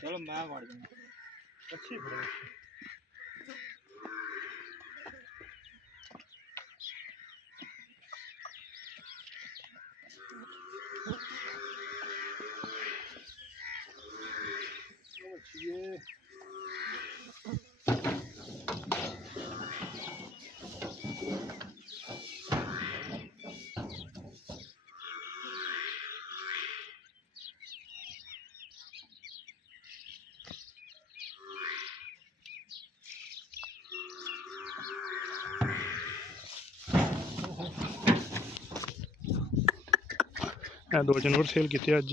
चलो मैं काट दूंगा अच्छी फड़ो दो जानवर सेल किए अज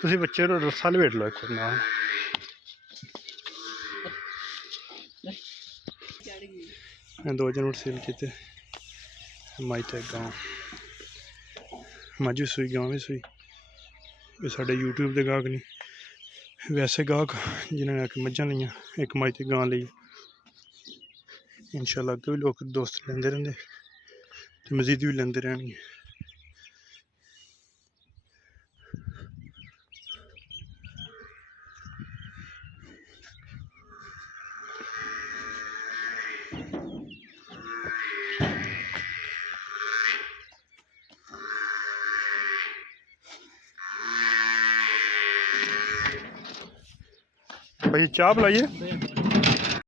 तुसी बच्चे रस्सा लपेट लो एक ना दो जानवर सेल किए माई तो गांव मझ भी सूई गांव भी सूई ये साढ़े यूट्यूब के गाहक नहीं वैसे गाहक जिन्होंने आके मझां लियां एक माई तो गां ली इंशाल्लाह अगे भी लोग दोस्त लेंदे रहिंदे ते मजीद भी लेंदे रहणगे। भाई चाह पिलाइए।